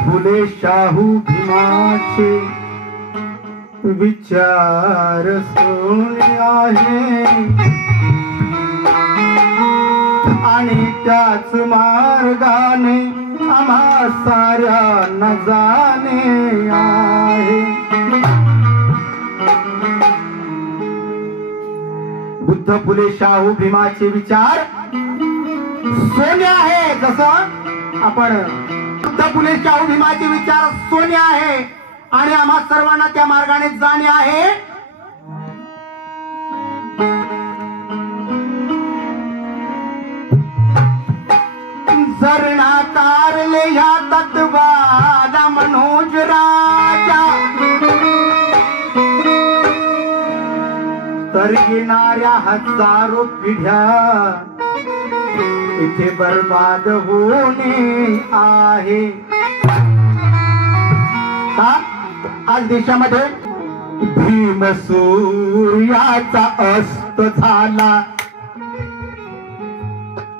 फुले शाहू भीमाचे विचार सोने आहे आणि त्याच मार्गाने आम्हा साऱ्यांना जाणे आहे। बुद्ध फुले शाहू भीमाचे विचार सोने आहे। जसं आपण बुद्ध फुले शाहू भीमाचे विचार सोने आहे आणि आम्हा सर्वांना त्या मार्गाने जाणे आहे। जर नाकारले ह्या तत्वाला मनोज राजा तर येणाऱ्या हजारो पिढ्या इथे बर्बाद होणे आहे। का आज देशामध्ये भीम सूर्याचा अस्त झाला,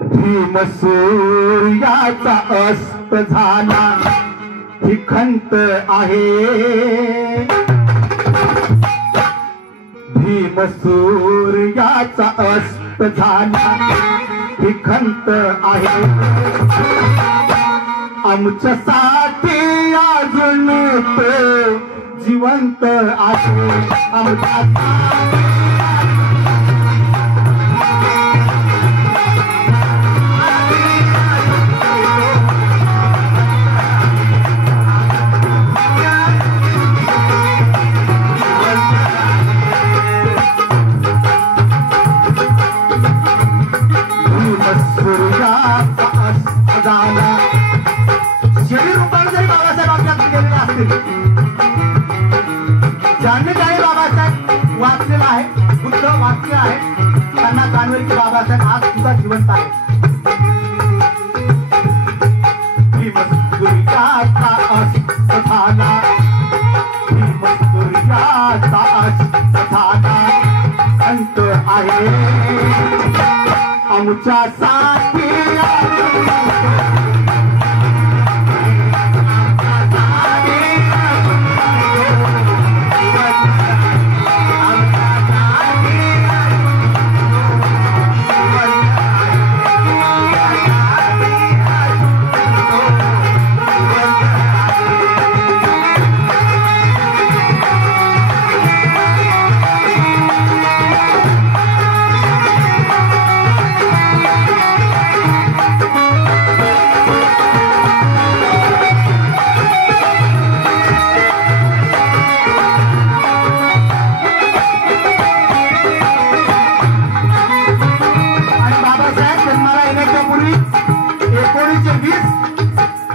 भीम सूर्याचा अस्त झाला ही खंत आहे। भीम सूर्याचा अस्त झाला ही खंत आहे। आमच्यासाठी अजून तो जिवंत आहे। आमच्यासाठी ज्यांनी काही बाबासाहेब वाचलेला आहे, बुद्ध वाचले आहे, त्यांना जाणवेल की बाबासाहेब आज सुद्धा जिवंत आहे। भीम सूर्याचा अस्त झाला, भीम सूर्याचा अस्त झाला अंत आहे। आमच्यासाठी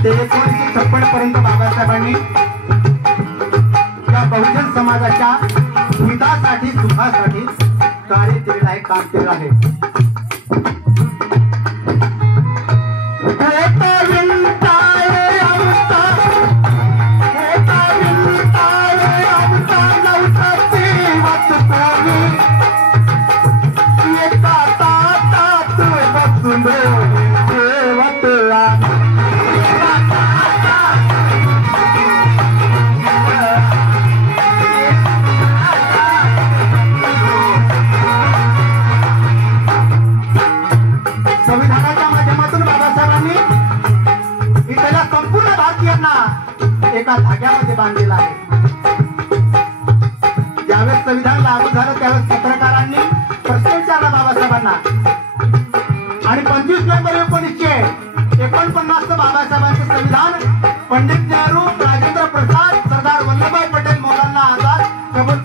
ते 1956 पर्यंत बाबासाहेबांनी या बहुजन समाजाच्या हितासाठी सुखासाठी कार्य केलेलं आहे, काम केलं आहे। एका धाग्यामध्ये बांधलेला आहे। ज्यावेळेस संविधान लागू झालं त्यावेळेस पत्रकारांनी प्रश्न विचारला बाबासाहेबांना आणि 25 नोव्हेंबर 1949 बाबासाहेबांचं संविधान पंडित नेहरू, राजेंद्र प्रसाद, सरदार वल्लभभाई पटेल, मौलाना आझाद कबूल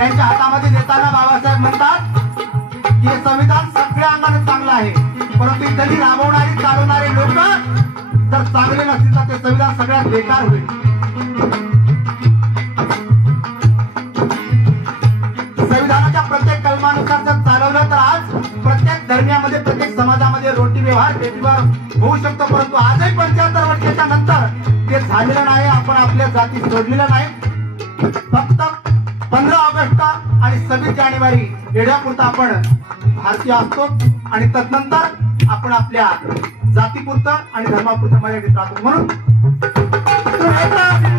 यांच्या हातामध्ये देताना बाबासाहेब म्हणतात की हे संविधान सगळ्या अंगाने चांगलं आहे, परंतु इथली राबवणारी चालवणारे लोक जर चांगले नसतील तर ते संविधान सगळ्यात बेकार होईल। संविधानाच्या प्रत्येक कलमानुसार जर चालवलं तर आज प्रत्येक धर्मियामध्ये, प्रत्येक समाजामध्ये रोटी व्यवहार बेटीवर होऊ शकतो, परंतु आजही 75 वर्षाच्या नंतर ते झालेलं नाही। आपण आपल्या जाती सोडलेल्या नाही। फक्त 15 ऑगस्ट आणि 26 जानेवारी येण्यापुरता आपण भारतीय असतो आणि तदनंतर आपण आपल्या जातीपुरतं आणि धर्मापुरतं मर्यादित राहतो। म्हणून सुरेखा